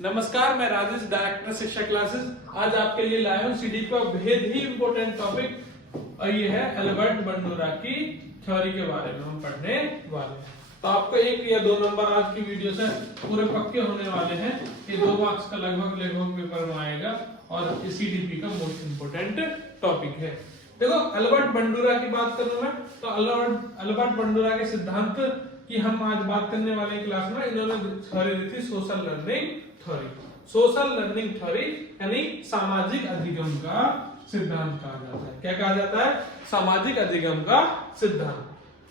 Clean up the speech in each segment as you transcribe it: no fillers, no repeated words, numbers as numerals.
नमस्कार, मैं राजेश, डायरेक्टर शिक्षा क्लासेस। आज आपके लिए लाया हूँ सीडी का बेहद ही इंपॉर्टेंट टॉपिक और ये है अल्बर्ट बंडूरा की थ्योरी के बारे में हम पढ़ने वाले हैं। तो आपको 1 या 2 नंबर आज की वीडियो से पूरे पक्के होने वाले हैं। ये 2 मार्क्स का लगभग पेपर में आएगा और सीडीपी का मोस्ट इंपोर्टेंट टॉपिक है। देखो, अल्बर्ट बंडूरा की बात करूं मैं तो अल्बर्ट बंडूरा के सिद्धांत की हम आज बात करने वाले क्लास में। इन्होंने थ्योरी दी थी social learning theory. Social learning theory यानी सामाजिक अधिगम का सिद्धांत कहा जाता है। क्या कहा जाता है? सामाजिक अधिगम का सिद्धांत।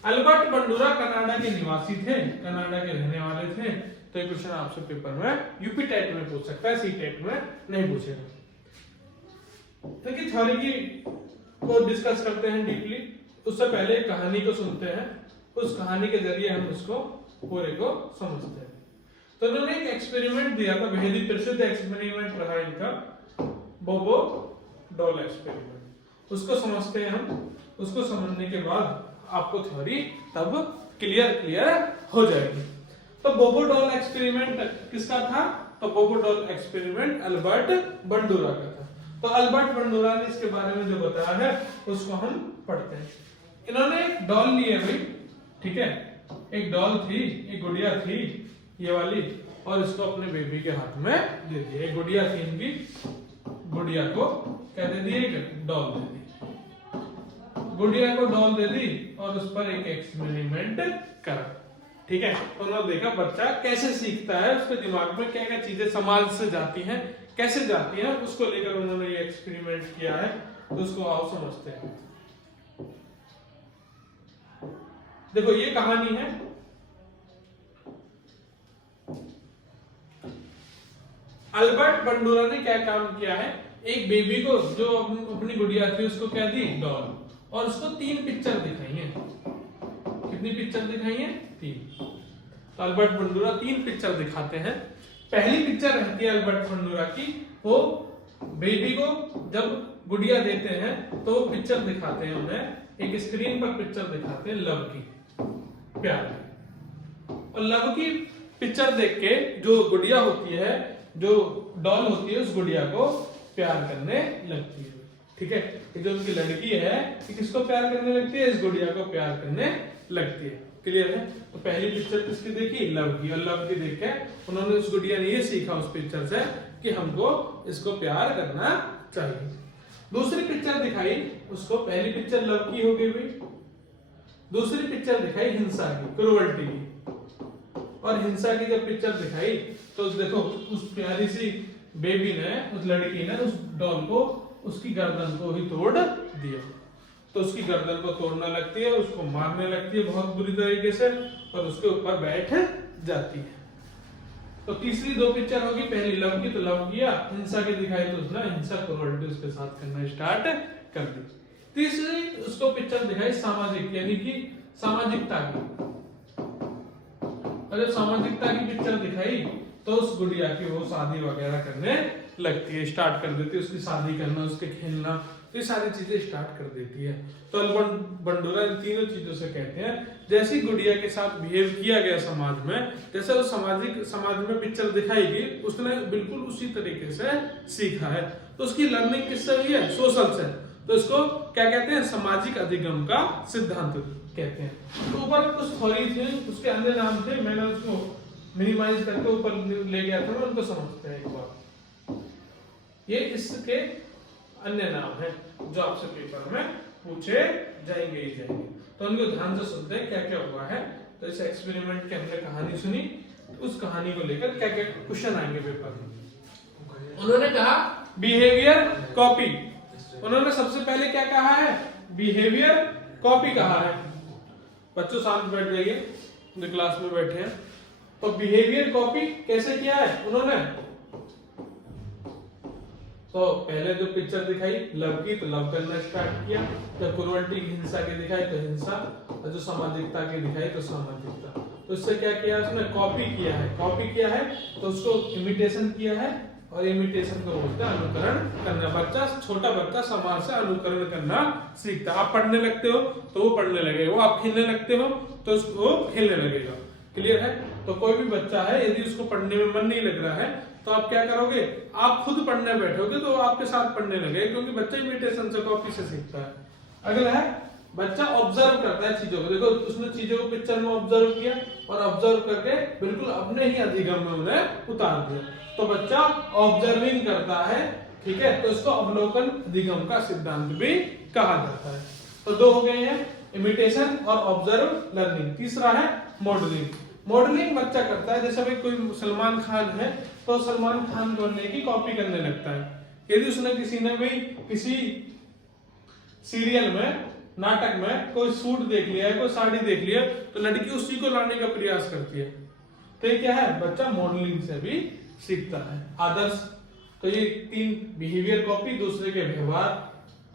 अल्बर्ट बंडूरा कनाडा के निवासी थे, कनाडा के रहने वाले थे। तो ये क्वेश्चन आपसे पेपर में यूपी टेट में पूछ सकता है, सी टेट में नहीं पूछेगा। तो कि थ्योरी की को डिस्कस करते हैं डीपली। उससे पहले कहानी को सुनते हैं, उस कहानी के जरिए हम उसको पूरे को समझते हैं। तो उन्होंने एक एक्सपेरिमेंट दिया था, बेहद ही प्रसिद्ध एक्सपेरिमेंट रहा इनका, बोबो डॉल एक्सपेरिमेंट। उसको समझते हैं हम। उसको समझने के बाद आपको थ्योरी तब क्लियर हो जाएगी। तो बोबो डॉल एक्सपेरिमेंट किसका था? तो बोबो डॉल एक्सपेरिमेंट अल्बर्ट बंडूरा का था। तो अल्बर्ट बंडूरा ने इसके बारे में जो बताया है उसको हम पढ़ते हैं। इन्होंने एक डॉल ली है भाई, ठीक है, एक डॉल थी, एक गुड़िया थी ये वाली, और इसको अपने बेबी के हाथ में दे दिया। एक गुड़िया थी इनकी, गुड़िया को क्या दे दी? एक डॉल दे दी। गुड़िया को डॉल दे दी और उस पर एक एक्सपेरिमेंट करा, ठीक है। तो उन्होंने देखा बच्चा कैसे सीखता है, उसके दिमाग में क्या क्या चीजें समाज से जाती हैं, कैसे जाती हैं, उसको लेकर उन्होंने ये एक्सपेरिमेंट किया है। तो उसको आओ समझते हैं। देखो, ये कहानी है। अल्बर्ट बंडूरा ने क्या काम किया है? एक बेबी को, जो अपनी गुड़िया थी, उसको क्या दी? डॉल, और उसको 3 पिक्चर दिखाई है। कितनी पिक्चर दिखाई है? 3। तो अल्बर्ट बंडूरा 3 पिक्चर दिखाते हैं। पहली पिक्चर रहती है अल्बर्ट बंडूरा की, वो बेबी को जब गुड़िया देते हैं तो वो पिक्चर दिखाते हैं उन्हें, एक स्क्रीन पर पिक्चर दिखाते हैं लव की, प्यार की। और लव की पिक्चर देख के जो गुड़िया होती है, जो डॉल होती है, उस गुड़िया को प्यार करने लगती है, ठीक है। ये जो उनकी लड़की है, ये किसको प्यार करने लगती है? इस गुड़िया को प्यार करने लगती है। क्लियर है? तो पहली पिक्चर किसकी देखी? लव की। और लव की देख के उन्होंने, उस गुड़िया ने ये सीखा उस पिक्चर से कि हमको इसको प्यार करना चाहिए। दूसरी पिक्चर दिखाई उसको, पहली पिक्चर लव की हो गई भाई, दूसरी पिक्चर दिखाई हिंसा की, क्रूअल्टी की। और हिंसा की जब पिक्चर दिखाई तो देखो, उस प्यारी सी बेबी ने, उस लड़की ने उस डॉल को, उसकी गर्दन को ही तोड़ दिया। तो उसकी गर्दन को तोड़ने लगती है, उसको मारने लगती है बहुत बुरी तरीके से, और उसके ऊपर बैठ जाती है। तो तीसरी 2 पिक्चर होगी, पहली लव की तो लव किया, हिंसा की दिखाई तो उसने हिंसा क्रूअल्टी उसके साथ करना स्टार्ट कर दी। तीसरी उसको पिक्चर दिखाई सामाजिक, यानी कि सामाजिकता की। और जब सामाजिकता की पिक्चर दिखाई तो उस गुड़िया की वो शादी वगैरह करने लगती है, स्टार्ट कर देती है, उसकी शादी करना, उसके खेलना, तो ये सारी चीजें स्टार्ट कर देती है। तो अल्बर्ट बंडूरा इन तीनों चीजों से कहते हैं, जैसी गुड़िया के साथ बिहेव किया गया समाज में, जैसे वो समाज में पिक्चर दिखाई गई, उसने बिल्कुल उसी तरीके से सीखा है। तो उसकी लर्निंग किससे हुई है? सोशल से। तो इसको क्या कहते हैं? सामाजिक अधिगम का सिद्धांत कहते हैं। तो ऊपर कुछ थ्योरी थी, उसके अन्य नाम थे, मैंने उसको मिनिमाइज करके ऊपर ले गया था, उनको समझते हैं एक बार। ये इसके अन्य नाम है जो आपसे पेपर में पूछे जाएंगे ही जाएंगे। तो उनको ध्यान से सुनते हैं क्या क्या हुआ है। तो इस एक्सपेरिमेंट की हमने कहानी सुनी, उस कहानी को लेकर क्या क्या क्वेश्चन आएंगे पेपर में। उन्होंने कहा बिहेवियर कॉपी। उन्होंने सबसे पहले क्या कहा है? बिहेवियर कॉपी कहा है। बच्चों शांत बैठ जाइए, जो क्लास में बैठे हैं। तो बिहेवियर कॉपी कैसे किया है उन्होंने? तो पहले जो पिक्चर दिखाई लव की तो लव करना स्टार्ट किया, जब क्रूअल्टी की, हिंसा की दिखाई तो हिंसा, और जो सामाजिकता की दिखाई तो सामाजिकता। तो इससे क्या किया? उसने कॉपी किया है। कॉपी किया है तो उसको इमिटेशन किया है, और इमिटेशन को बोलते हैं अनुकरण करना। बच्चा, छोटा बच्चा समाज से अनुकरण करना सीखता है। आप पढ़ने लगते हो तो वो पढ़ने लगेगा, वो आप खेलने लगते हो तो वो खेलने लगेगा। क्लियर है? तो कोई भी बच्चा है यदि उसको पढ़ने में मन नहीं लग रहा है तो आप क्या करोगे, आप खुद पढ़ने बैठोगे तो आपके साथ पढ़ने लगे, क्योंकि बच्चा इमिटेशन से, कॉपी से सीखता है। अगला है बच्चा ऑब्जर्व करता है चीजों को। देखो उसने चीजों को पिक्चर में ऑब्जर्व किया और ऑब्जर्व करके बिल्कुल अपने ही अधिगम में उन्हें उतार दिया, तो बच्चा ऑब्जर्विंग करता है, ठीक है। तो इसको अवलोकन अधिगम का सिद्धांत भी कहा जाता है। तो दो हो गए हैं, इमिटेशन और ऑब्जर्व लर्निंग। तीसरा है मॉडलिंग। मॉडलिंग बच्चा करता है, जैसे भाई कोई सलमान खान है तो सलमान खान बनने की कॉपी करने लगता है। यदि उसने किसी ने भी किसी सीरियल में, नाटक में कोई सूट देख लिया है, कोई साड़ी देख लिया, तो लड़की उसी को लाने का प्रयास करती है। तो ये क्या है, बच्चा मॉडलिंग से भी सीखता है। आदर्श, तो ये 3 बिहेवियर कॉपी, दूसरे के व्यवहार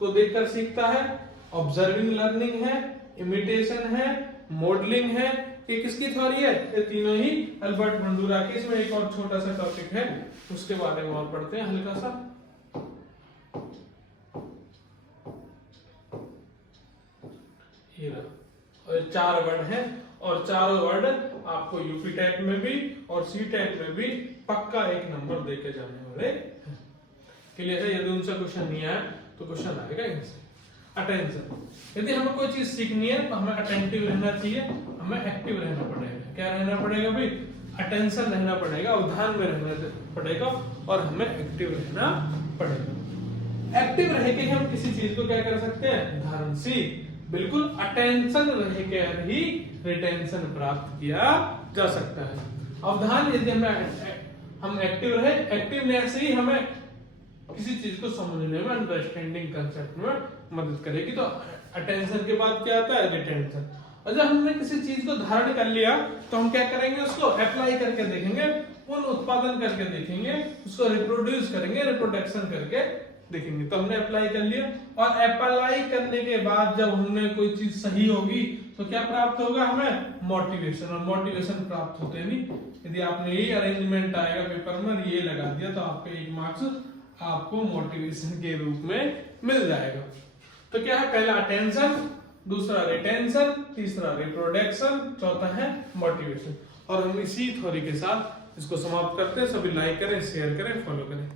को देखकर सीखता है। ऑब्जर्विंग लर्निंग है, इमिटेशन है, मॉडलिंग है। ये किसकी थ्योरी है, ये तीनों ही अल्बर्ट बंडूरा की। इसमें एक और छोटा सा टॉपिक है, उसके बारे में और पढ़ते हैं हल्का सा। और 4 वर्ड हैं और चारों वर्ड आपको यूपी टाइप में भी और सी टाइप में भी पक्का 1 नंबर देके जाने वाले हैं। क्लियर है। यदि उनसे क्वेश्चन नहीं आया तो क्वेश्चन आएगा इनसे। अटेंशन, यदि हमें कोई चीज सीखनी है तो हमें अटेंटिव रहना चाहिए, हमें एक्टिव रहना पड़ेगा। क्या रहना पड़ेगा भाई, अटेंशन रहना पड़ेगा, अवधान में रहना पड़ेगा और हमें एक्टिव रहना पड़ेगा। एक्टिव रह के हम किसी चीज को क्या कर सकते हैं, धारण। सी, बिल्कुल अटेंशन रह के ही रिटेंशन प्राप्त किया जा सकता है। अवधान, यदि हम एक्टिव रहे, एक्टिवनेस ही हमें किसी चीज को समझने में, अंडरस्टैंडिंग कंसेप्ट में मदद करेगी। तो अटेंशन के बाद क्या आता है, रिटेंशन। और जब हमने किसी चीज को धारण कर लिया तो हम क्या करेंगे, उसको अप्लाई करके देखेंगे, उन उत्पादन करके देखेंगे, उसको रिप्रोड्यूस करेंगे, रिप्रोडक्शन करके देखेंगे। तो हमने अप्लाई कर लिया और अप्लाई करने के बाद जब हमने कोई चीज सही होगी तो क्या प्राप्त होगा, हमें मोटिवेशन। और मोटिवेशन प्राप्त होते नहीं, यदि आपने यही अरेंजमेंट आएगा पेपर में, ये लगा दिया तो आपके 1 मार्क्स आपको मोटिवेशन के रूप में मिल जाएगा। तो क्या है, पहला अटेंशन, दूसरा रिटेंशन, तीसरा रिप्रोडक्शन, चौथा है मोटिवेशन। और हम इसी थ्योरी के साथ इसको समाप्त करते हैं। सभी लाइक करें, शेयर करें, फॉलो करें।